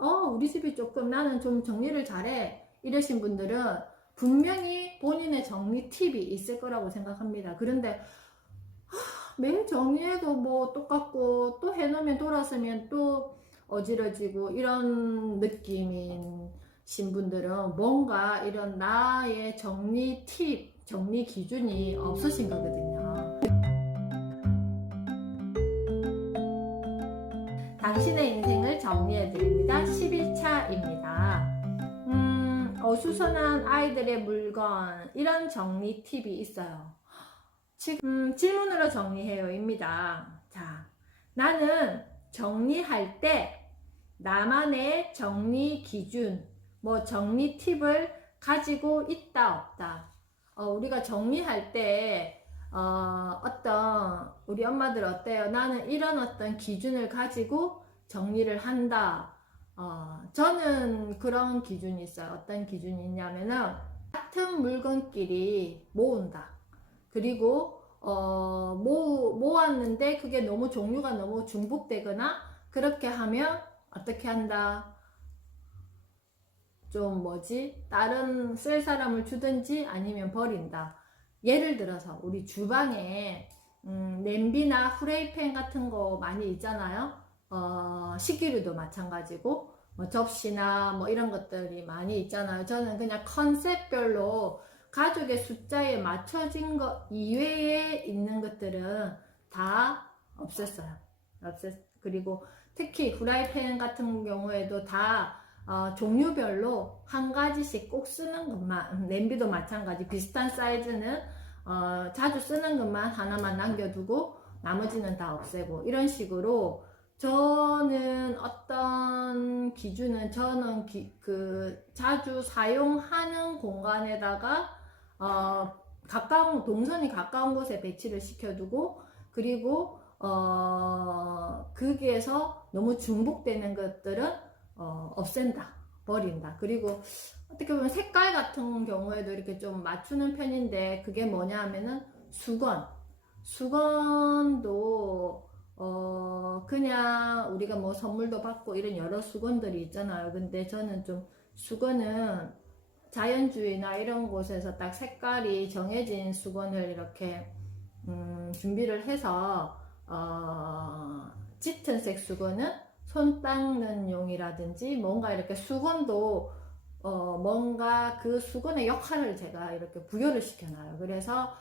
우리 집이 조금 나는 좀 정리를 잘해 이러신 분들은 분명히 본인의 정리 팁이 있을 거라고 생각합니다. 그런데 매일 정리해도 뭐 똑같고 또 해놓으면 돌아서면 또 어지러지고 이런 느낌인 신분들은 뭔가 이런 나의 정리 팁, 정리 기준이 없으신 거거든요. 당신의 인생을 정리해드립니다. 11차입니다. 어수선한 아이들의 물건, 이런 정리 팁이 있어요. 지금 질문으로 정리해요 입니다. 자, 나는 정리할 때 나만의 정리 기준, 뭐 정리 팁을 가지고 있다 없다. 우리가 정리할 때 어떤 우리 엄마들 어때요? 나는 이런 어떤 기준을 가지고 정리를 한다. 저는 그런 기준이 있어요. 어떤 기준이 있냐면은 같은 물건끼리 모은다. 그리고 모았는데 그게 너무 종류가 너무 중복되거나 그렇게 하면 어떻게 한다? 좀 다른 쓸 사람을 주든지 아니면 버린다. 예를 들어서 우리 주방에 냄비나 후라이팬 같은 거 많이 있잖아요. 식기류도 마찬가지고 접시나 뭐 이런 것들이 많이 있잖아요. 저는 그냥 컨셉별로 가족의 숫자에 맞춰진 것 이외에 있는 것들은 다 없앴어요. 그리고 특히 후라이팬 같은 경우에도 다 종류별로 한 가지씩 꼭 쓰는 것만, 냄비도 마찬가지 비슷한 사이즈는 자주 쓰는 것만 하나만 남겨두고 나머지는 다 없애고 이런 식으로 저는 어떤 기준은 저는 자주 사용하는 공간에다가 동선이 가까운 곳에 배치를 시켜두고 그리고 거기에서 너무 중복되는 것들은 없앤다, 버린다. 그리고 어떻게 보면 색깔 같은 경우에도 이렇게 좀 맞추는 편인데 그게 뭐냐 하면은 수건도 그냥 우리가 뭐 선물도 받고 이런 여러 수건들이 있잖아요. 근데 저는 좀 수건은 자연주의나 이런 곳에서 딱 색깔이 정해진 수건을 이렇게 준비를 해서 짙은 색 수건은 손 닦는 용이라든지 뭔가 이렇게 수건도 뭔가 그 수건의 역할을 제가 이렇게 부여를 시켜놔요. 그래서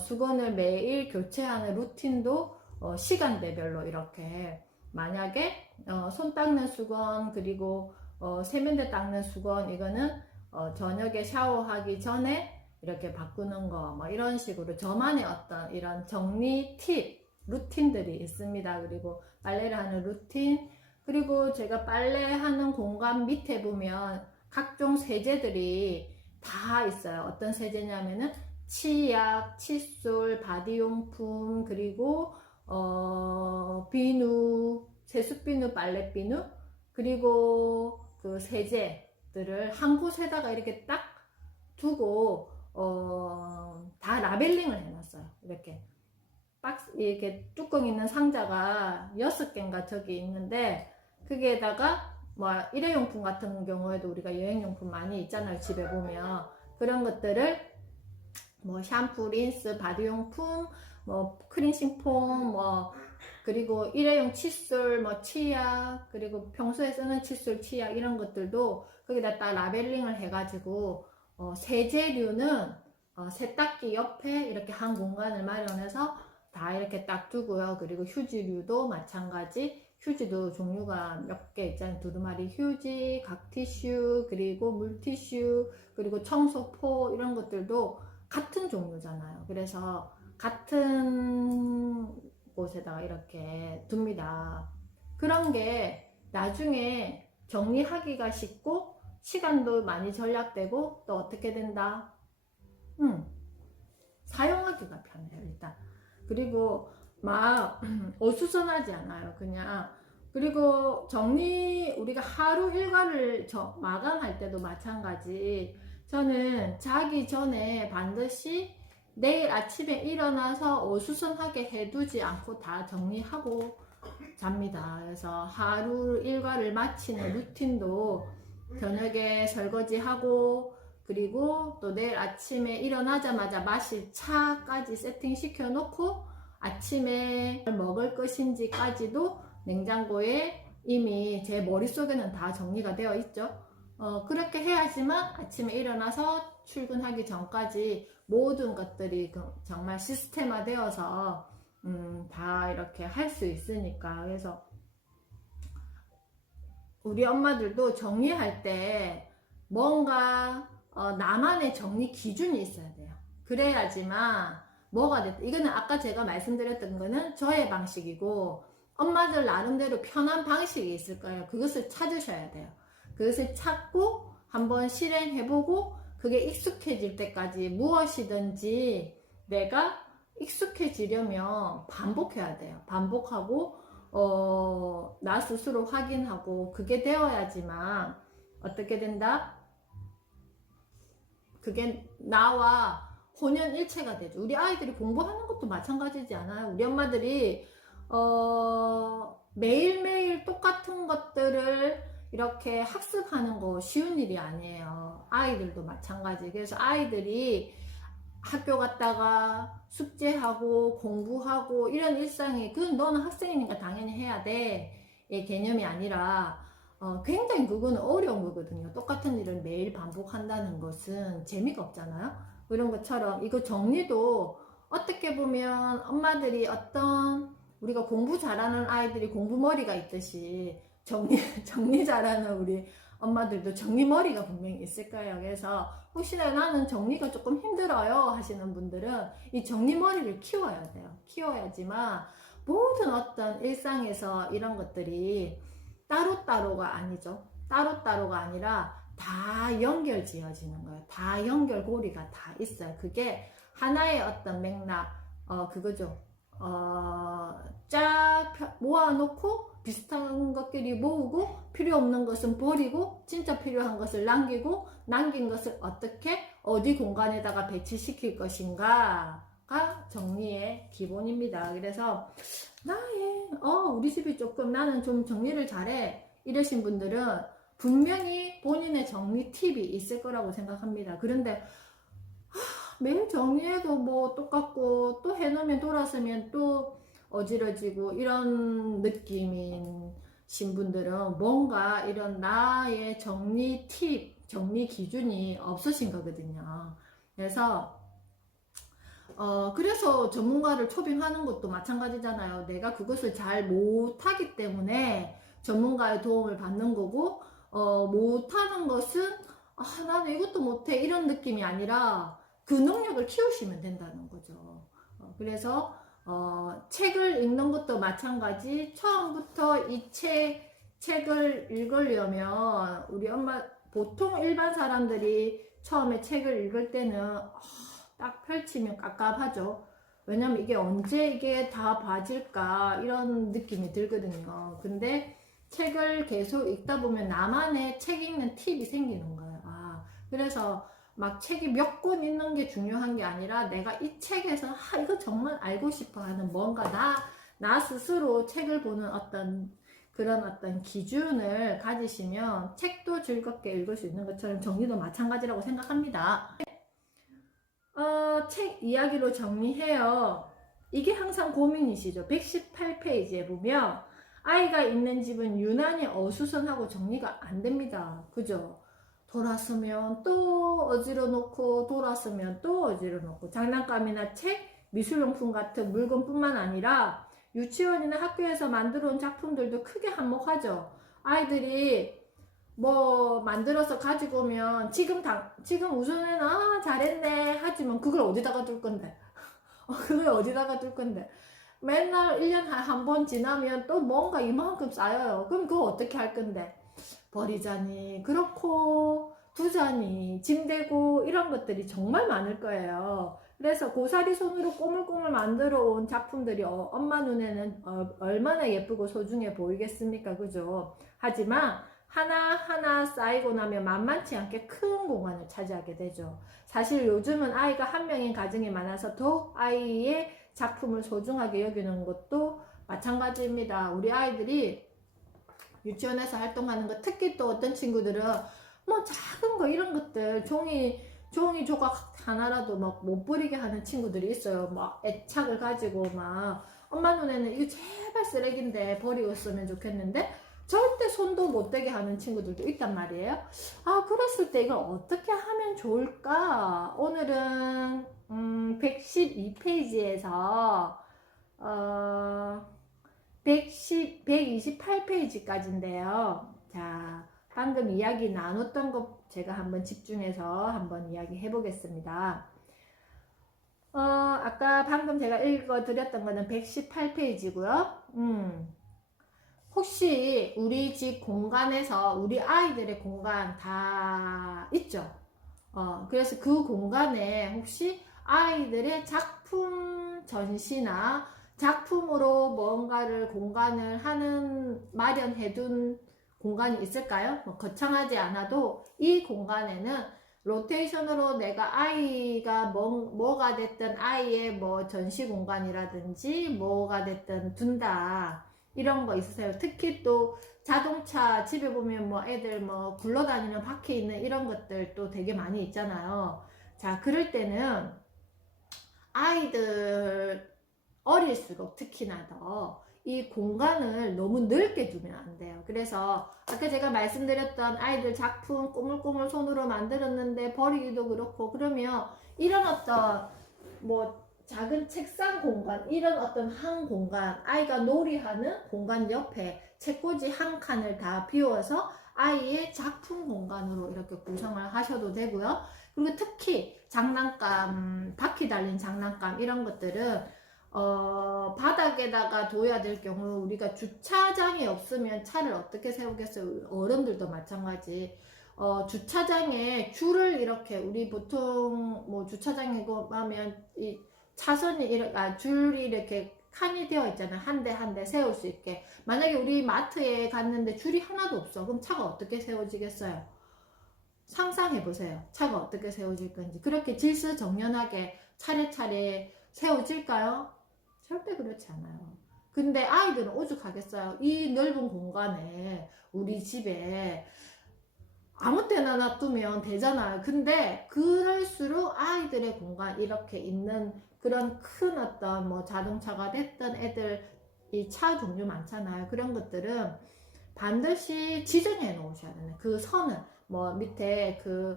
수건을 매일 교체하는 루틴도 시간대별로 이렇게 만약에 손 닦는 수건 그리고 세면대 닦는 수건 이거는 저녁에 샤워하기 전에 이렇게 바꾸는 거 뭐 이런 식으로 저만의 어떤 이런 정리 팁 루틴들이 있습니다. 그리고 빨래를 하는 루틴 그리고 제가 빨래하는 공간 밑에 보면 각종 세제들이 다 있어요. 어떤 세제냐면은 치약, 칫솔, 바디용품 그리고 비누, 세숫비누, 빨래비누 그리고 그 세제들을 한 곳에다가 이렇게 딱 두고 다 라벨링을 해놨어요. 이렇게 이렇게 뚜껑 있는 상자가 6개인가 저기 있는데 거기에다가 뭐 일회용품 같은 경우에도 우리가 여행용품 많이 있잖아요. 집에 보면 그런 것들을 뭐 샴푸, 린스, 바디용품, 뭐 클렌징 폼, 뭐 그리고 일회용 칫솔, 뭐 치약, 그리고 평소에 쓰는 칫솔, 치약 이런 것들도 거기다 딱 라벨링을 해가지고 세제류는 세탁기 옆에 이렇게 한 공간을 마련해서 다 이렇게 딱 두고요. 그리고 휴지류도 마찬가지. 휴지도 종류가 몇 개 있잖아요. 두루마리 휴지, 각티슈, 그리고 물티슈, 그리고 청소포 이런 것들도 같은 종류잖아요. 그래서 같은 곳에다가 이렇게 둡니다. 그런 게 나중에 정리하기가 쉽고 시간도 많이 절약되고 또 어떻게 된다? 사용하기가 편해요. 일단 그리고 막 어수선하지 않아요. 그냥 그리고 우리가 하루 일과를 마감할 때도 마찬가지. 저는 자기 전에 반드시 내일 아침에 일어나서 어수선하게 해두지 않고 다 정리하고 잡니다. 그래서 하루 일과를 마치는 루틴도 저녁에 설거지하고, 그리고 또 내일 아침에 일어나자마자 마실 차까지 세팅시켜 놓고, 아침에 먹을 것인지까지도 냉장고에 이미 제 머릿속에는 다 정리가 되어 있죠. 그렇게 해야지만 아침에 일어나서 출근하기 전까지 모든 것들이 정말 시스템화 되어서 다 이렇게 할 수 있으니까. 그래서 우리 엄마들도 정리할 때 뭔가 나만의 정리 기준이 있어야 돼요. 그래야지만 뭐가 됐다. 이거는 아까 제가 말씀드렸던 거는 저의 방식이고, 엄마들 나름대로 편한 방식이 있을 거예요. 그것을 찾으셔야 돼요. 그것을 찾고 한번 실행해보고, 그게 익숙해질 때까지 무엇이든지 내가 익숙해지려면 반복해야 돼요. 반복하고 나 스스로 확인하고, 그게 되어야지만 어떻게 된다? 그게 나와 혼연일체가 되죠. 우리 아이들이 공부하는 것도 마찬가지지 않아요? 우리 엄마들이 매일매일 똑같은 것들을 이렇게 학습하는 거 쉬운 일이 아니에요. 아이들도 마찬가지. 그래서 아이들이 학교 갔다가 숙제하고 공부하고 이런 일상이, 너는 학생이니까 당연히 해야 돼, 이 개념이 아니라 굉장히 그거는 어려운 거거든요. 똑같은 일을 매일 반복한다는 것은 재미가 없잖아요. 그런 것처럼 이거 정리도 어떻게 보면 엄마들이 우리가 공부 잘하는 아이들이 공부머리가 있듯이 정리 잘하는 우리 엄마들도 정리머리가 분명히 있을 거예요. 그래서 혹시나 나는 정리가 조금 힘들어요 하시는 분들은 이 정리머리를 키워야 돼요. 키워야지만 모든 어떤 일상에서 이런 것들이 따로따로가 아니죠. 따로따로가 아니라 다 연결 지어지는 거예요. 다 연결고리가 다 있어요. 그게 하나의 어떤 맥락, 그거죠. 쫙 모아놓고 비슷한 것끼리 모으고, 필요 없는 것은 버리고, 진짜 필요한 것을 남기고, 남긴 것을 어떻게 어디 공간에다가 배치시킬 것인가가 정리의 기본입니다. 그래서 우리 집이 조금 나는 좀 정리를 잘해 이러신 분들은 분명히 본인의 정리 팁이 있을 거라고 생각합니다. 그런데 매일 정리해도 뭐 똑같고, 또 해놓으면 돌아서면 또 어지러지고, 이런 느낌인 분들은 뭔가 이런 나의 정리 팁, 정리 기준이 없으신 거거든요. 그래서 전문가를 초빙하는 것도 마찬가지잖아요. 내가 그것을 잘 못하기 때문에 전문가의 도움을 받는 거고, 못하는 것은 나는 이것도 못해 이런 느낌이 아니라 그 능력을 키우시면 된다는 거죠. 그래서 책을 읽는 것도 마찬가지. 처음부터 이 책을 읽으려면 우리 보통 일반 사람들이 처음에 책을 읽을 때는 딱 펼치면 깝깝하죠. 왜냐면 이게 언제 이게 다 봐질까 이런 느낌이 들거든요. 근데 책을 계속 읽다 보면 나만의 책 읽는 팁이 생기는 거예요. 그래서 막 책이 몇 권 있는 게 중요한 게 아니라 내가 이 책에서 이거 정말 알고 싶어 하는 뭔가 나 스스로 책을 보는 그런 어떤 기준을 가지시면 책도 즐겁게 읽을 수 있는 것처럼 정리도 마찬가지라고 생각합니다. 책 이야기로 정리해요. 이게 항상 고민이시죠. 118페이지에 보면 아이가 있는 집은 유난히 어수선하고 정리가 안 됩니다. 그죠? 돌았으면 또 어지러 놓고, 돌았으면 또 어지러 놓고, 장난감이나 책, 미술용품 같은 물건뿐만 아니라 유치원이나 학교에서 만들어 온 작품들도 크게 한몫하죠. 아이들이 뭐 만들어서 가지고 오면 지금 우선에는 잘했네 하지만 그걸 어디다가 둘 건데 그걸 어디다가 둘 건데 맨날 1년에 한 번 지나면 또 뭔가 이만큼 쌓여요. 그럼 그거 어떻게 할 건데? 버리자니, 그렇고 두자니, 짐대고 이런 것들이 정말 많을 거예요. 그래서 고사리 손으로 꼬물꼬물 만들어 온 작품들이 엄마 눈에는 얼마나 예쁘고 소중해 보이겠습니까? 그죠? 하지만 하나하나 쌓이고 나면 만만치 않게 큰 공간을 차지하게 되죠. 사실 요즘은 아이가 한 명인 가정이 많아서 더욱 아이의 작품을 소중하게 여기는 것도 마찬가지입니다. 우리 아이들이 유치원에서 활동하는 거, 특히 또 어떤 친구들은 뭐 작은 거 이런 것들 종이 조각 하나라도 막 못 버리게 하는 친구들이 있어요. 막 애착을 가지고 막 엄마 눈에는 이거 제발 쓰레기인데 버리고 쓰면 좋겠는데 절대 손도 못 대게 하는 친구들도 있단 말이에요. 아, 그랬을 때 이걸 어떻게 하면 좋을까? 오늘은 112페이지에서 128페이지까지인데요. 자, 방금 이야기 나눴던 거 제가 한번 집중해서 한번 이야기 해보겠습니다. 아까 방금 제가 읽어드렸던 거는 118페이지고요. 혹시 우리 집 공간에서 우리 아이들의 공간 다 있죠? 그래서 그 공간에 혹시 아이들의 작품 전시나 작품으로 뭔가를 공간을 마련해둔 공간이 있을까요? 뭐 거창하지 않아도 이 공간에는 로테이션으로 내가 아이가 뭐가 됐든 아이의 뭐 전시 공간이라든지 뭐가 됐든 둔다. 이런 거 있으세요? 특히 또 자동차 집에 보면 뭐 애들 뭐 굴러다니는 바퀴 있는 이런 것들 또 되게 많이 있잖아요. 자, 그럴 때는 아이들 어릴수록 특히나 더 이 공간을 너무 넓게 두면 안 돼요. 그래서 아까 제가 말씀드렸던 아이들 작품 꼬물꼬물 손으로 만들었는데 버리기도 그렇고, 그러면 이런 어떤 뭐 작은 책상 공간, 이런 어떤 한 공간, 아이가 놀이하는 공간 옆에 책꽂이 한 칸을 다 비워서 아이의 작품 공간으로 이렇게 구성을 하셔도 되고요. 그리고 특히 장난감, 바퀴 달린 장난감 이런 것들은 바닥에다가 둬야 될 경우 우리가 주차장이 없으면 차를 어떻게 세우겠어요? 어른들도 마찬가지. 주차장에 줄을 이렇게, 우리 보통 뭐 주차장이고 하면 이 차선이 줄이 이렇게 칸이 되어 있잖아요. 한 대 한 대 세울 수 있게. 만약에 우리 마트에 갔는데 줄이 하나도 없어. 그럼 차가 어떻게 세워지겠어요? 상상해 보세요. 차가 어떻게 세워질 건지. 그렇게 질서정연하게 차례차례 세워질까요? 절대 그렇지 않아요. 근데 아이들은 오죽하겠어요. 이 넓은 공간에 우리 집에 아무 때나 놔두면 되잖아요. 근데 그럴수록 아이들의 공간 이렇게 있는 그런 큰 어떤 뭐 자동차가 됐던 애들 이 차 종류 많잖아요. 그런 것들은 반드시 지정해 놓으셔야 되는 그 선을 뭐 밑에 그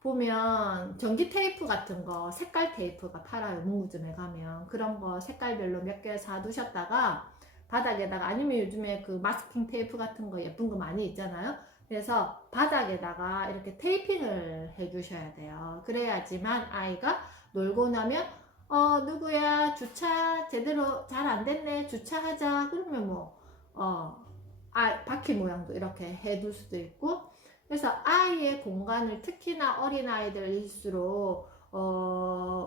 보면 전기 테이프 같은 거 색깔 테이프가 팔아요. 문구점에 가면 그런 거 색깔별로 몇 개 사두셨다가 바닥에다가, 아니면 요즘에 그 마스킹 테이프 같은 거 예쁜 거 많이 있잖아요. 그래서 바닥에다가 이렇게 테이핑을 해 주셔야 돼요. 그래야지만 아이가 놀고 나면 누구야 주차 제대로 잘 안 됐네 주차하자 그러면 뭐 바퀴 모양도 이렇게 해둘 수도 있고. 그래서 아이의 공간을, 특히나 어린아이들일수록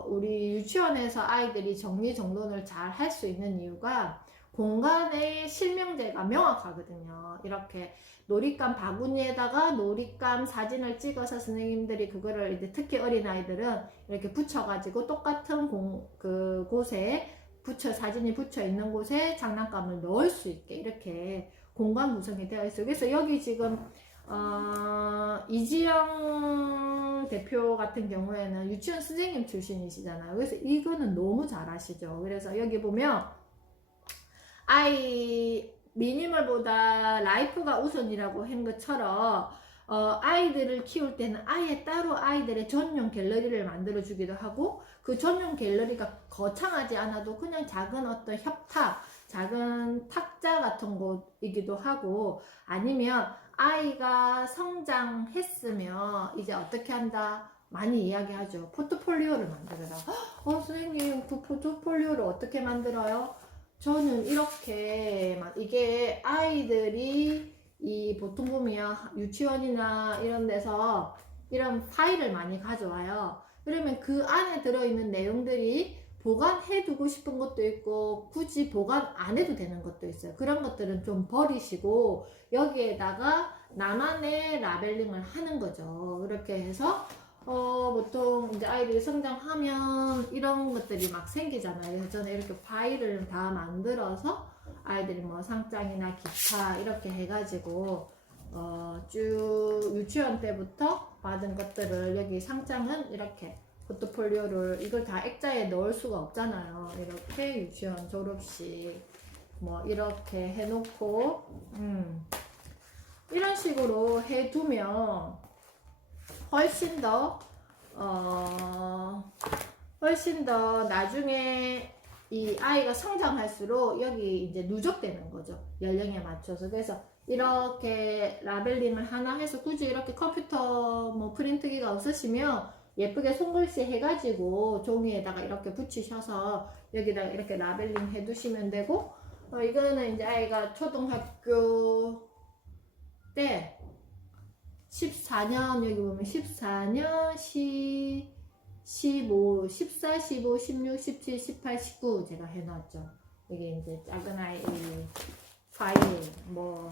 우리 유치원에서 아이들이 정리정돈을 잘 할 수 있는 이유가 공간의 실명제가 명확하거든요. 이렇게 놀잇감 바구니에다가 놀잇감 사진을 찍어서 선생님들이 그거를 이제 특히 어린아이들은 이렇게 붙여가지고 똑같은 곳에 사진이 붙여 있는 곳에 장난감을 넣을 수 있게 이렇게 공간 구성이 되어 있어요. 그래서 여기 지금 이지영 대표 같은 경우에는 유치원 선생님 출신이시잖아요. 그래서 이거는 너무 잘 아시죠. 그래서 여기 보면 아이 미니멀보다 라이프가 우선이라고 한 것처럼 아이들을 키울 때는 아예 따로 아이들의 전용 갤러리를 만들어 주기도 하고, 그 전용 갤러리가 거창하지 않아도 그냥 작은 어떤 협탁, 작은 탁자 같은 곳이기도 하고, 아니면 아이가 성장했으면 이제 어떻게 한다 많이 이야기하죠. 포트폴리오를 만들어라. 선생님 그 포트폴리오를 어떻게 만들어요? 저는 이렇게 이게 아이들이 보통 보면 유치원이나 이런 데서 이런 파일을 많이 가져와요. 그러면 그 안에 들어있는 내용들이 보관해 두고 싶은 것도 있고 굳이 보관 안 해도 되는 것도 있어요. 그런 것들은 좀 버리시고 여기에다가 나만의 라벨링을 하는 거죠. 그렇게 해서 보통 이제 아이들이 성장하면 이런 것들이 막 생기잖아요. 그래서 저는 이렇게 파일을 다 만들어서 아이들이 뭐 상장이나 기타 이렇게 해가지고 쭉 유치원 때부터 받은 것들을 여기 상장은 이렇게 포트폴리오를 이걸 다 액자에 넣을 수가 없잖아요. 이렇게 유치원 졸업식 뭐 이렇게 해놓고 이런 식으로 해두면 훨씬 더 나중에 이 아이가 성장할수록 여기 이제 누적되는 거죠. 연령에 맞춰서. 그래서 이렇게 라벨링을 하나 해서 굳이 이렇게 컴퓨터 뭐 프린트기가 없으시면 예쁘게 손글씨 해가지고 종이에다가 이렇게 붙이셔서 여기다가 이렇게 라벨링 해 두시면 되고, 이거는 이제 아이가 초등학교 때 14년, 여기 보면 14년, 15, 14, 15, 16, 17, 18, 19 제가 해놨죠. 이게 이제 작은 아이 파일, 뭐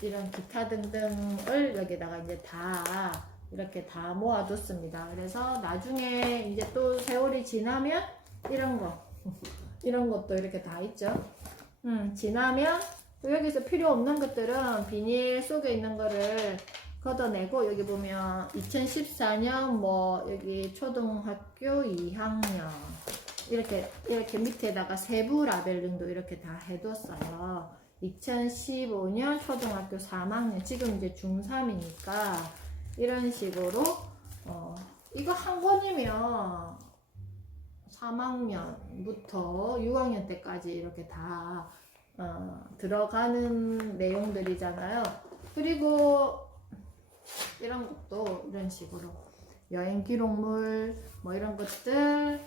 이런 기타 등등을 여기다가 이제 다 이렇게 다 모아뒀습니다. 그래서 나중에 이제 또 세월이 지나면 이런 거, 이런 것도 이렇게 다 있죠. 지나면 또 여기서 필요 없는 것들은 비닐 속에 있는 거를 걷어내고, 여기 보면 2014년 뭐 여기 초등학교 2학년 이렇게 밑에다가 세부 라벨링도 이렇게 다 해뒀어요. 2015년 초등학교 3학년, 지금 이제 중3이니까 이런 식으로 이거 한 권이면 3학년부터 6학년 때까지 이렇게 다 들어가는 내용들이잖아요. 그리고 이런 것도 이런 식으로 여행 기록물 뭐 이런 것들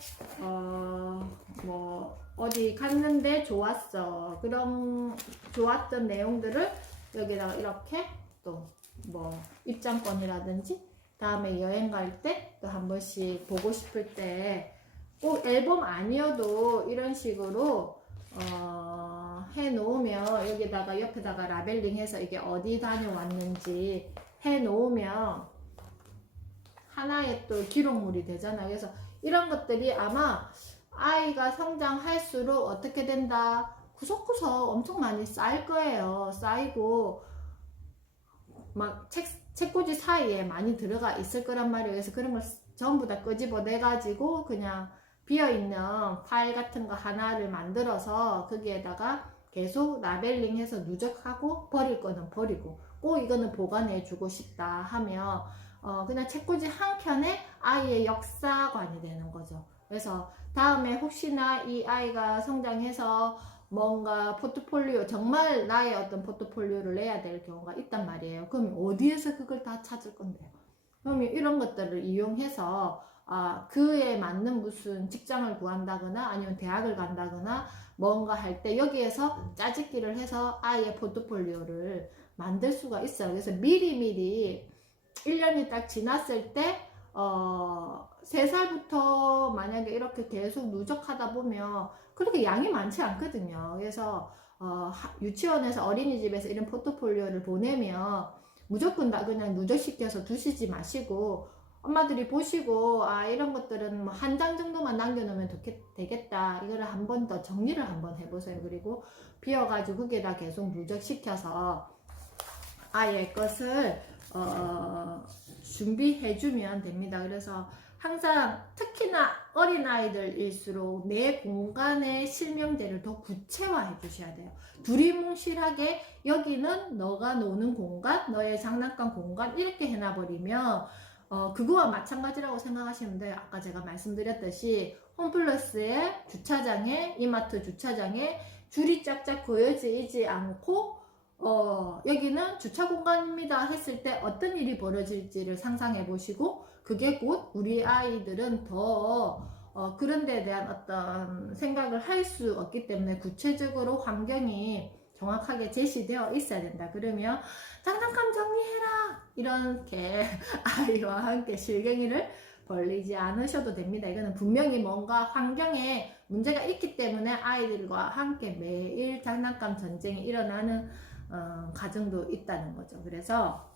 뭐 어디 갔는데 좋았어, 그런 좋았던 내용들을 여기다가 이렇게 또 뭐 입장권이라든지 다음에 여행 갈 때 또 한 번씩 보고 싶을 때 꼭 앨범 아니어도 이런 식으로 해 놓으면 여기다가 옆에다가 라벨링 해서 이게 어디 다녀왔는지 해 놓으면 하나의 또 기록물이 되잖아요. 그래서 이런 것들이 아마 아이가 성장할수록 어떻게 된다, 구석구석 엄청 많이 쌓일 거예요. 쌓이고 막 책꽂이 사이에 많이 들어가 있을 거란 말이에요. 그래서 그런 걸 전부 다 끄집어내 가지고 그냥 비어있는 파일 같은 거 하나를 만들어서 거기에다가 계속 라벨링 해서 누적하고, 버릴 거는 버리고, 꼭 이거는 보관해 주고 싶다 하면 그냥 책꽂이 한 켠에 아이의 역사관이 되는 거죠. 그래서 다음에 혹시나 이 아이가 성장해서 뭔가 포트폴리오, 정말 나의 어떤 포트폴리오를 내야 될 경우가 있단 말이에요. 그럼 어디에서 그걸 다 찾을 건데요? 그러면 이런 것들을 이용해서 그에 맞는 무슨 직장을 구한다거나 아니면 대학을 간다거나 뭔가 할 때 여기에서 짜집기를 해서 아이의 포트폴리오를 만들 수가 있어요. 그래서 미리미리 1년이 딱 지났을 때 3살부터 만약에 이렇게 계속 누적하다 보면 그렇게 양이 많지 않거든요. 그래서 유치원에서 어린이집에서 이런 포트폴리오를 보내면 무조건 다 그냥 누적시켜서 두시지 마시고, 엄마들이 보시고 이런 것들은 뭐 한 장 정도만 남겨놓으면 되겠다, 이거를 한 번 더 정리를 한번 해보세요. 그리고 비워가지고 거기에다 계속 누적시켜서 아이의 것을 준비해주면 됩니다. 그래서 항상 특히나 어린아이들일수록 내 공간의 실명제를 더 구체화해 주셔야 돼요. 두리뭉실하게 여기는 너가 노는 공간, 너의 장난감 공간 이렇게 해놔버리면 그거와 마찬가지라고 생각하시면 돼요. 아까 제가 말씀드렸듯이 홈플러스의 주차장에, 이마트 주차장에 줄이 쫙쫙 그어지지 않고 여기는 주차 공간입니다 했을 때 어떤 일이 벌어질지를 상상해 보시고, 그게 곧 우리 아이들은 더 그런 데에 대한 어떤 생각을 할 수 없기 때문에 구체적으로 환경이 정확하게 제시되어 있어야 된다. 그러면 장난감 정리해라 이렇게 아이와 함께 실갱이를 벌리지 않으셔도 됩니다. 이거는 분명히 뭔가 환경에 문제가 있기 때문에 아이들과 함께 매일 장난감 전쟁이 일어나는 가정도 있다는 거죠. 그래서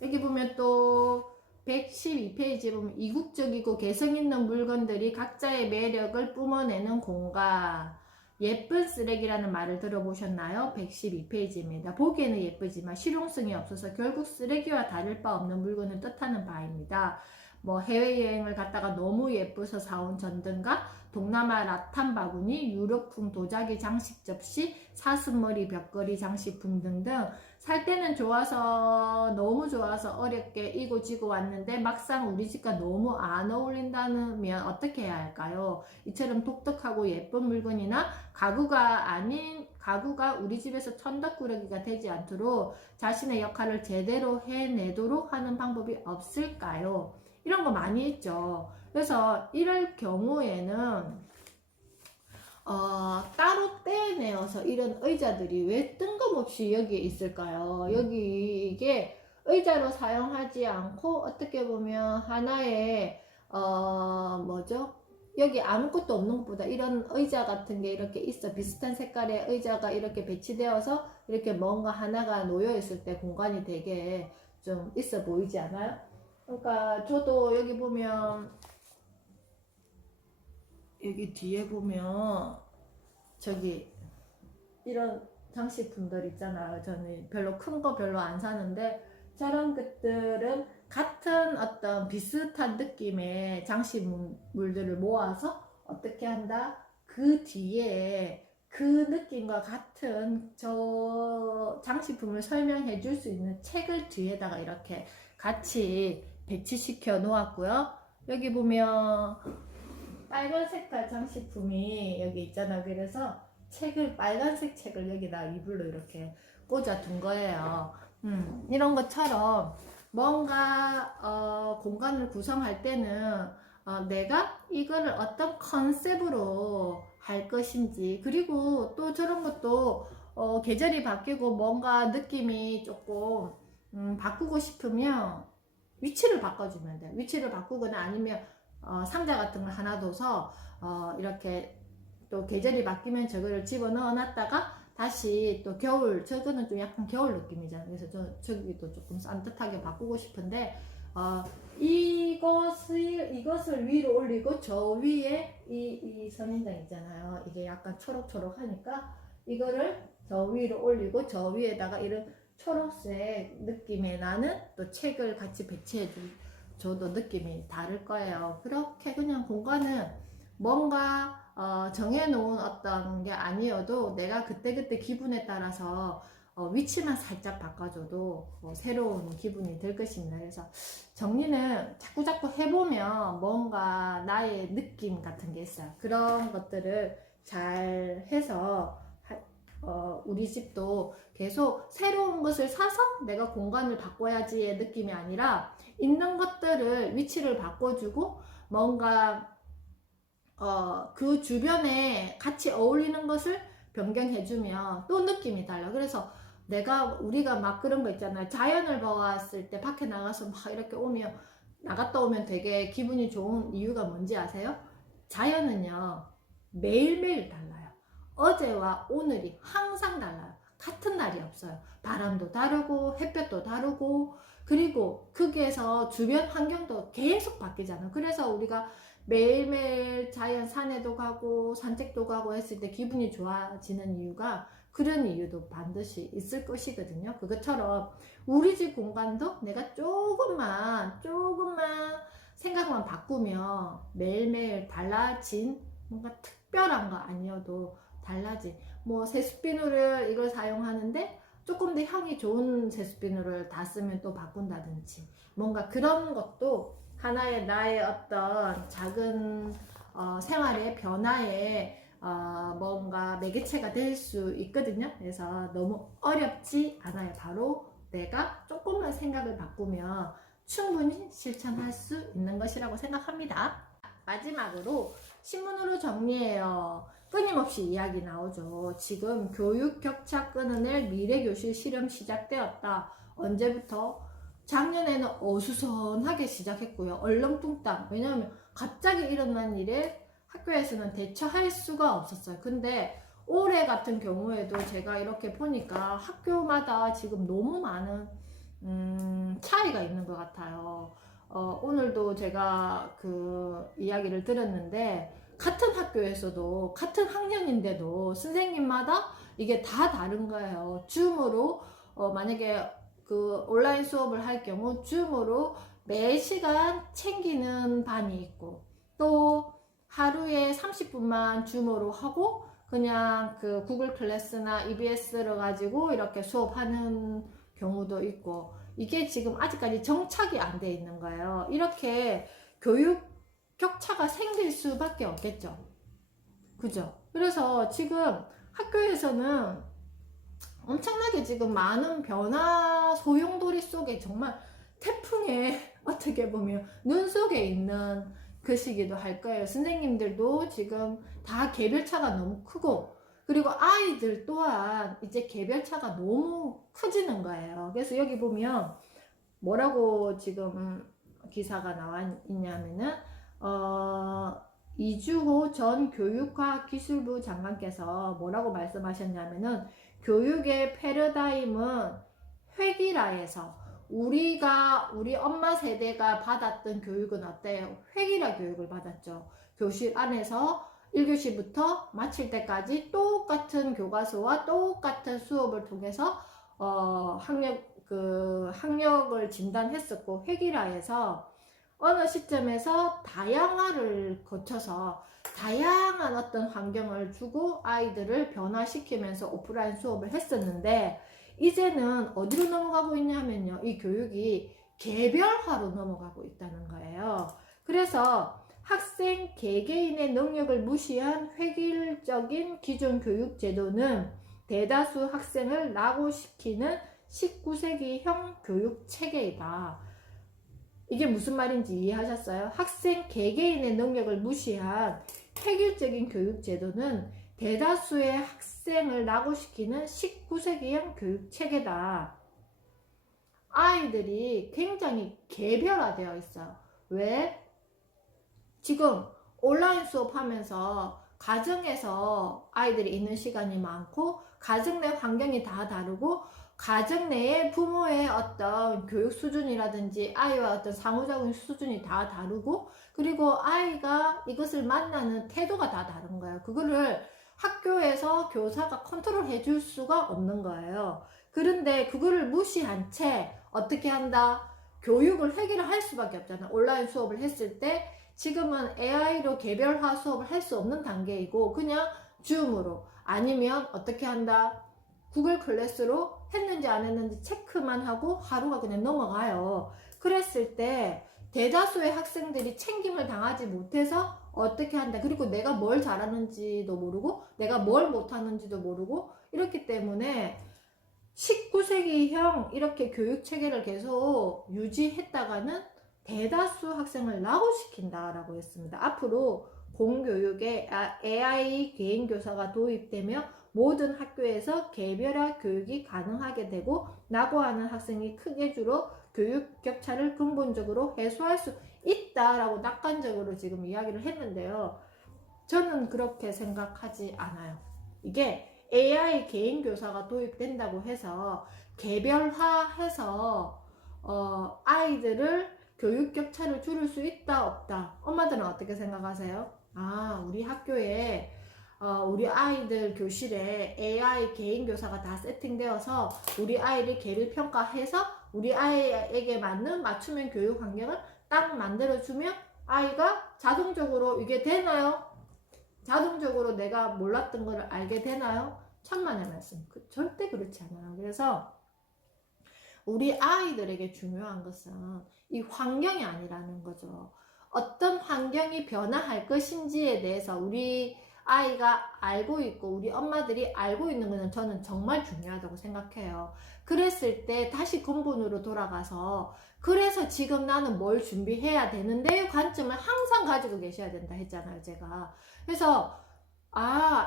여기 보면 또 112페이지 보면 이국적이고 개성 있는 물건들이 각자의 매력을 뿜어내는 공간, 예쁜 쓰레기라는 말을 들어보셨나요? 112페이지입니다. 보기에는 예쁘지만 실용성이 없어서 결국 쓰레기와 다를 바 없는 물건을 뜻하는 바입니다. 뭐 해외여행을 갔다가 너무 예뻐서 사온 전등과 동남아 라탄 바구니, 유럽풍 도자기 장식 접시, 사슴머리 벽걸이 장식품 등등 살 때는 좋아서 너무 좋아서 어렵게 이고지고 왔는데 막상 우리 집과 너무 안 어울린다면 어떻게 해야 할까요? 이처럼 독특하고 예쁜 물건이나 가구가 우리 집에서 천덕꾸러기가 되지 않도록 자신의 역할을 제대로 해내도록 하는 방법이 없을까요? 이런 거 많이 있죠. 그래서 이럴 경우에는 따로 떼내어서 이런 의자들이 왜 뜬금없이 여기에 있을까요? 여기 이게 의자로 사용하지 않고 어떻게 보면 하나의 뭐죠? 여기 아무것도 없는 것보다 이런 의자 같은 게 이렇게 있어. 비슷한 색깔의 의자가 이렇게 배치되어서 이렇게 뭔가 하나가 놓여 있을 때 공간이 되게 좀 있어 보이지 않아요? 그러니까 저도 여기 보면 여기 뒤에 보면 저기 이런 장식품들 있잖아요. 저는 별로 큰 거 별로 안 사는데 저런 것들은 같은 어떤 비슷한 느낌의 장식물들을 모아서 어떻게 한다? 그 뒤에 그 느낌과 같은 저 장식품을 설명해 줄 수 있는 책을 뒤에다가 이렇게 같이 배치시켜 놓았고요. 여기 보면 빨간 색깔 장식품이 여기 있잖아. 그래서 빨간색 책을 여기다 이불로 이렇게 꽂아 둔 거예요. 이런 것처럼 뭔가 공간을 구성할 때는 내가 이거를 어떤 컨셉으로 할 것인지, 그리고 또 저런 것도 계절이 바뀌고 뭔가 느낌이 조금 바꾸고 싶으면 위치를 바꿔주면 돼. 위치를 바꾸거나 아니면 상자 같은 걸 하나 둬서 이렇게 또 계절이 바뀌면 저거를 집어넣어 놨다가 다시 또 겨울, 저거는 좀 약간 겨울 느낌이잖아요. 그래서 저기도 조금 산뜻하게 바꾸고 싶은데 이것을 위로 올리고 저 위에 이 선인장 있잖아요. 이게 약간 초록초록하니까 이거를 저 위로 올리고 저 위에다가 이런 초록색 느낌의 나는 또 책을 같이 배치해 줘도 느낌이 다를 거예요. 그렇게 그냥 공간은 뭔가 정해놓은 어떤 게 아니어도 내가 그때그때 기분에 따라서 위치만 살짝 바꿔줘도 새로운 기분이 들 것입니다. 그래서 정리는 자꾸자꾸 해보면 뭔가 나의 느낌 같은 게 있어요. 그런 것들을 잘 해서 우리 집도 계속 새로운 것을 사서 내가 공간을 바꿔야지의 느낌이 아니라 있는 것들을 위치를 바꿔주고 뭔가 그 주변에 같이 어울리는 것을 변경해주면 또 느낌이 달라. 그래서 우리가 막 그런 거 있잖아요. 자연을 보았을 때 밖에 나가서 막 이렇게 나갔다 오면 되게 기분이 좋은 이유가 뭔지 아세요? 자연은요, 매일매일 달라요. 어제와 오늘이 항상 달라요. 같은 날이 없어요. 바람도 다르고 햇볕도 다르고 그리고 거기에서 주변 환경도 계속 바뀌잖아요. 그래서 우리가 매일매일 자연 산에도 가고 산책도 가고 했을 때 기분이 좋아지는 이유가 그런 이유도 반드시 있을 것이거든요. 그것처럼 우리 집 공간도 내가 조금만 생각만 바꾸면 매일매일 달라진 뭔가 특별한 거 아니어도 달라진 뭐 세숫비누를 이걸 사용하는데 조금 더 향이 좋은 세숫비누를 다 쓰면 또 바꾼다든지 뭔가 그런 것도 하나의 나의 어떤 작은 생활의 변화에 뭔가 매개체가 될 수 있거든요. 그래서 너무 어렵지 않아요. 바로 내가 조금만 생각을 바꾸면 충분히 실천할 수 있는 것이라고 생각합니다. 마지막으로 신문으로 정리해요. 끊임없이 이야기 나오죠. 지금 교육 격차 끊어낼 미래교실 실험 시작되었다. 언제부터? 작년에는 어수선하게 시작했고요. 얼렁뚱땅. 왜냐하면 갑자기 일어난 일에 학교에서는 대처할 수가 없었어요. 근데 올해 같은 경우에도 제가 이렇게 보니까 학교마다 지금 너무 많은 차이가 있는 것 같아요. 오늘도 제가 그 이야기를 들었는데 같은 학교에서도 같은 학년인데도 선생님마다 이게 다 다른 거예요. 줌으로 만약에 그 온라인 수업을 할 경우 줌으로 매 시간 챙기는 반이 있고, 또 하루에 30분만 줌으로 하고 그냥 그 구글 클래스나 EBS를 가지고 이렇게 수업하는 경우도 있고, 이게 지금 아직까지 정착이 안 돼 있는 거예요. 이렇게 교육 격차가 생길 수밖에 없겠죠. 그죠? 그래서 지금 학교에서는 엄청나게 지금 많은 변화 소용돌이 속에 정말 태풍에 어떻게 보면 눈 속에 있는 그 시기도 할 거예요. 선생님들도 지금 다 개별차가 너무 크고, 그리고 아이들 또한 이제 개별차가 너무 커지는 거예요. 그래서 여기 보면 뭐라고 지금 기사가 나와 있냐면은 이주호 전 교육과학기술부 장관께서 뭐라고 말씀하셨냐면은, 교육의 패러다임은 획일화해서, 우리 엄마 세대가 받았던 교육은 어때요? 획일화 교육을 받았죠. 교실 안에서 1교시부터 마칠 때까지 똑같은 교과서와 똑같은 수업을 통해서 학력을 진단했었고, 획일화해서 어느 시점에서 다양화를 거쳐서 다양한 어떤 환경을 주고 아이들을 변화시키면서 오프라인 수업을 했었는데, 이제는 어디로 넘어가고 있냐면요, 이 교육이 개별화로 넘어가고 있다는 거예요. 그래서 학생 개개인의 능력을 무시한 획일적인 기존 교육 제도는 대다수 학생을 낙오시키는 19세기형 교육 체계이다. 이게 무슨 말인지 이해하셨어요? 학생 개개인의 능력을 무시한 획일적인 교육 제도는 대다수의 학생을 낙오시키는 19세기형 교육 체계다. 아이들이 굉장히 개별화되어 있어요. 왜? 지금 온라인 수업하면서 가정에서 아이들이 있는 시간이 많고, 가정 내 환경이 다 다르고, 가정 내에 부모의 어떤 교육 수준이라든지 아이와 어떤 상호작용 수준이 다 다르고, 그리고 아이가 이것을 만나는 태도가 다 다른 거예요. 그거를 학교에서 교사가 컨트롤 해줄 수가 없는 거예요. 그런데 그거를 무시한 채 어떻게 한다? 교육을 획일화할 수밖에 없잖아. 온라인 수업을 했을 때 지금은 AI로 개별화 수업을 할 수 없는 단계이고, 그냥 줌으로, 아니면 어떻게 한다? 구글 클래스로 했는지 안 했는지 체크만 하고 하루가 그냥 넘어가요. 그랬을 때 대다수의 학생들이 챙김을 당하지 못해서 어떻게 한다? 그리고 내가 뭘 잘하는지도 모르고 내가 뭘 못하는지도 모르고, 이렇기 때문에 19세기형 이렇게 교육 체계를 계속 유지했다가는 대다수 학생을 낙오시킨다라고 했습니다. 앞으로 공교육에 AI 개인 교사가 도입되며 모든 학교에서 개별화 교육이 가능하게 되고, 낙오하는 학생이 크게 줄어 교육 격차를 근본적으로 해소할 수 있다라고 낙관적으로 지금 이야기를 했는데요. 저는 그렇게 생각하지 않아요. 이게 AI 개인 교사가 도입된다고 해서 개별화해서 아이들을 교육 격차를 줄일 수 있다 없다? 엄마들은 어떻게 생각하세요? 우리 학교에 우리 아이들 교실에 AI 개인 교사가 다 세팅되어서 우리 아이를 개별 평가해서 우리 아이에게 맞는 맞춤형 교육 환경을 딱 만들어주면 아이가 자동적으로 이게 되나요? 자동적으로 내가 몰랐던 걸 알게 되나요? 천만의 말씀. 절대 그렇지 않아요. 그래서 우리 아이들에게 중요한 것은 이 환경이 아니라는 거죠. 어떤 환경이 변화할 것인지에 대해서 우리 아이가 알고 있고 우리 엄마들이 알고 있는 것은 저는 정말 중요하다고 생각해요. 그랬을 때 다시 근본으로 돌아가서, 그래서 지금 나는 뭘 준비해야 되는데 관점을 항상 가지고 계셔야 된다 했잖아요, 제가. 그래서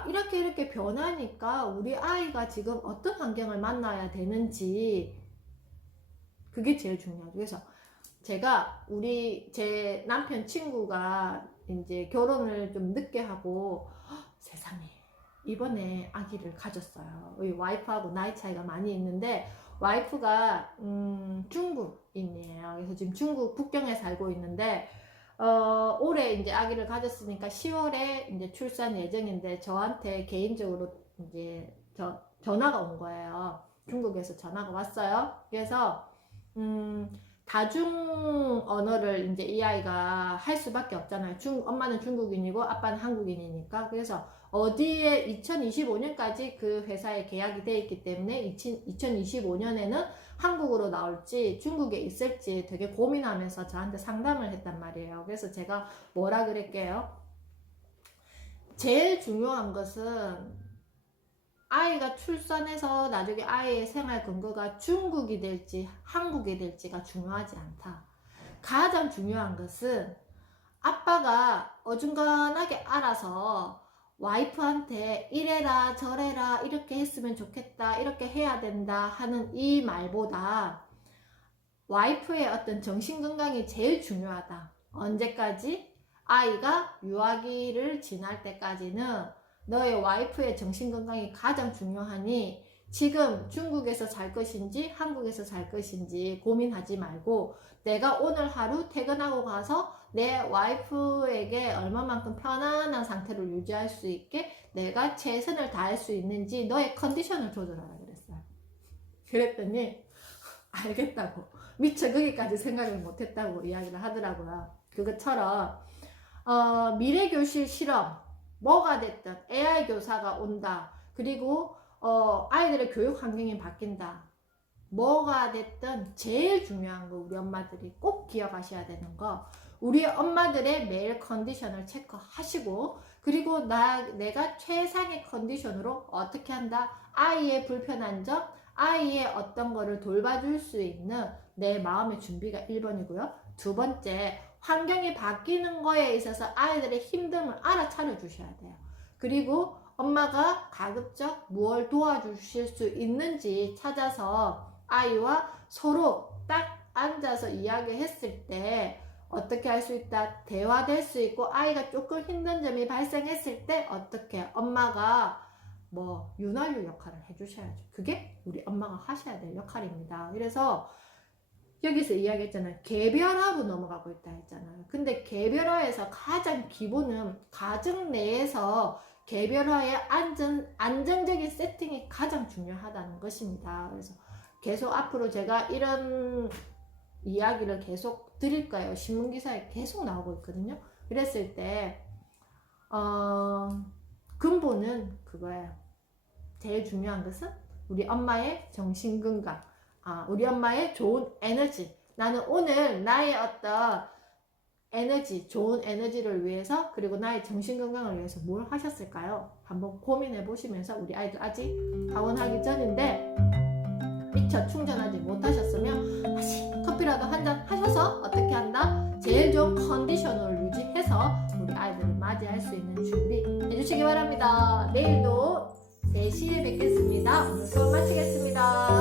이렇게 변하니까 우리 아이가 지금 어떤 환경을 만나야 되는지, 그게 제일 중요하죠. 그래서 제가 제 남편 친구가 이제 결혼을 좀 늦게 하고, 세상에 이번에 아기를 가졌어요. 와이프하고 나이 차이가 많이 있는데, 와이프가 중국인이에요. 그래서 지금 중국 북경에 살고 있는데 올해 이제 아기를 가졌으니까 10월에 이제 출산 예정인데 저한테 개인적으로 이제 전화가 온 거예요. 중국에서 전화가 왔어요. 그래서 다중 언어를 이제 이 아이가 할 수밖에 없잖아요. 엄마는 중국인이고 아빠는 한국인이니까. 그래서 어디에 2025년까지 그 회사에 계약이 돼 있기 때문에 2025년에는 한국으로 나올지 중국에 있을지 되게 고민하면서 저한테 상담을 했단 말이에요. 그래서 제가 뭐라 그랬게요? 제일 중요한 것은 아이가 출산해서 나중에 아이의 생활 근거가 중국이 될지 한국이 될지가 중요하지 않다. 가장 중요한 것은 아빠가 어중간하게 알아서 와이프한테 이래라 저래라 이렇게 했으면 좋겠다 이렇게 해야 된다 하는 이 말보다 와이프의 어떤 정신건강이 제일 중요하다. 언제까지? 아이가 유아기를 지날 때까지는 너의 와이프의 정신건강이 가장 중요하니 지금 중국에서 살 것인지 한국에서 살 것인지 고민하지 말고 내가 오늘 하루 퇴근하고 가서 내 와이프에게 얼마만큼 편안한 상태를 유지할 수 있게 내가 최선을 다할 수 있는지 너의 컨디션을 조절하라 그랬어요. 그랬더니 알겠다고 미처 거기까지 생각을 못했다고 이야기를 하더라고요. 그것처럼 미래교실 실험 뭐가 됐든 AI 교사가 온다. 그리고 아이들의 교육 환경이 바뀐다. 뭐가 됐든 제일 중요한 거 우리 엄마들이 꼭 기억하셔야 되는 거 우리 엄마들의 매일 컨디션을 체크하시고 그리고 내가 최상의 컨디션으로 어떻게 한다. 아이의 불편한 점 아이의 어떤 거를 돌봐줄 수 있는 내 마음의 준비가 1번이고요. 두 번째 환경이 바뀌는 거에 있어서 아이들의 힘듦을 알아차려 주셔야 돼요. 그리고 엄마가 가급적 무엇을 도와주실 수 있는지 찾아서 아이와 서로 딱 앉아서 이야기했을 때 어떻게 할 수 있다. 대화될 수 있고 아이가 조금 힘든 점이 발생했을 때 어떻게 엄마가 뭐 윤활유 역할을 해주셔야죠. 그게 우리 엄마가 하셔야 될 역할입니다. 그래서 여기서 이야기했잖아요. 개별화로 넘어가고 있다 했잖아요. 근데 개별화에서 가장 기본은 가정 내에서 개별화의 안정적인 세팅이 가장 중요하다는 것입니다. 그래서 계속 앞으로 제가 이런 이야기를 계속 드릴 거예요. 신문기사에 계속 나오고 있거든요. 그랬을 때 근본은 그거예요. 제일 중요한 것은 우리 엄마의 정신건강, 우리 엄마의 좋은 에너지. 나는 오늘 나의 어떤 에너지, 좋은 에너지를 위해서 그리고 나의 정신건강을 위해서 뭘 하셨을까요? 한번 고민해 보시면서 우리 아이들 아직 하원하기 전인데 미처 충전하지 못하셨으면 다시 커피라도 한잔 하셔서 어떻게 한다? 제일 좋은 컨디션을 유지해서 우리 아이들을 맞이할 수 있는 준비 해주시기 바랍니다. 내일도 4시에 뵙겠습니다. 오늘 수업 마치겠습니다.